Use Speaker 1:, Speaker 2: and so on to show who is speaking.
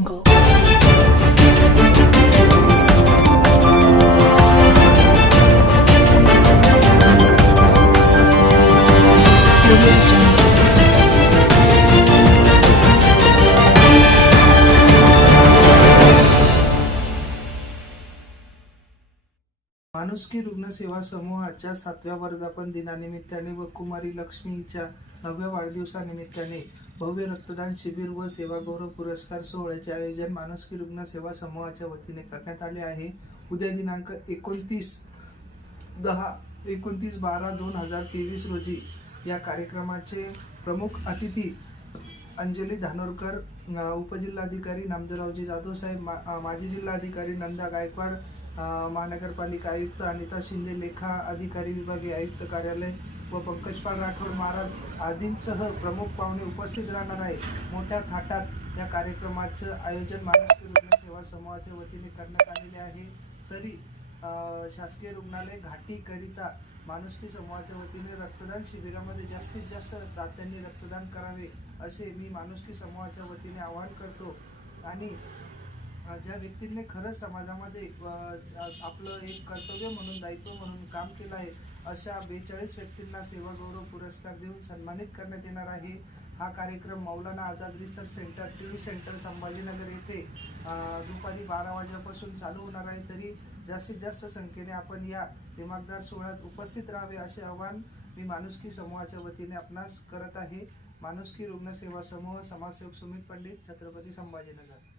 Speaker 1: j u n y l u माणुसकी रुग्णसेवा समूहाच्या सातव्या वर्धापन दिनानिमित्ताने व कुमारी लक्ष्मीच्या नवव्या वाढदिवसानिमित्ताने भव्य रक्तदान शिबिर व सेवागौरव पुरस्कार सोहळ्याचे आयोजन रुग्ण रुग्णसेवा समूहाच्या वतीने करण्यात आले आहे उद्या दिनांक एकोणतीस दहा एकोणतीस बारा दोन हजार तेवीस रोजी या कार्यक्रमाचे प्रमुख अतिथी अंजली धानोरकर उपजिल्हाधिकारी नामदरावजी जाधव साहेब मा माजी जिल्हाधिकारी नंदा गायकवाड महानगरपालिका आयुक्त अनिता शिंदे लेखा अधिकारी विभागीय आयुक्त कार्यालय व पंकजपाल राठोड महाराज आदींसह प्रमुख पाहुणे उपस्थित राहणार आहे मोठ्या थाटात या कार्यक्रमाचं आयोजन महाराष्ट्र रुग्णसेवा सेवा समूहाच्या वतीने करण्यात आलेले आहे तरी शासकीय रुग्णालय घाटीकरिता माणुसकी समूहाच्या वतीने रक्तदान शिबिरामध्ये जास्तीत जास्त दात्यांनी रक्तदान करावे असे मी माणुसकी समूहाच्या वतीने आवाहन करतो आणि ज्या व्यक्तींनी खरंच समाजामध्ये आपलं एक कर्तव्य म्हणून दायित्व म्हणून काम केलं आहे अशा बेचाळीस व्यक्तींना सेवागौरव पुरस्कार देऊन सन्मानित करण्यात येणार आहे हा कार्यक्रम Maulana Azad research centre T V centre Sambhajinagar येथे दुपारी बारा वाजेपासून चालू होणार आहे तरी जास्तीत जास्त संख्येने आपण या दिमागदार सोहळ्यात उपस्थित राहावे असे आवाहन मी माणुसकी समूहाच्या वतीने आपणास करत आहे माणुसकी रुग्णसेवा समूह समाजसेवक सुमित पंडित छत्रपती संभाजीनगर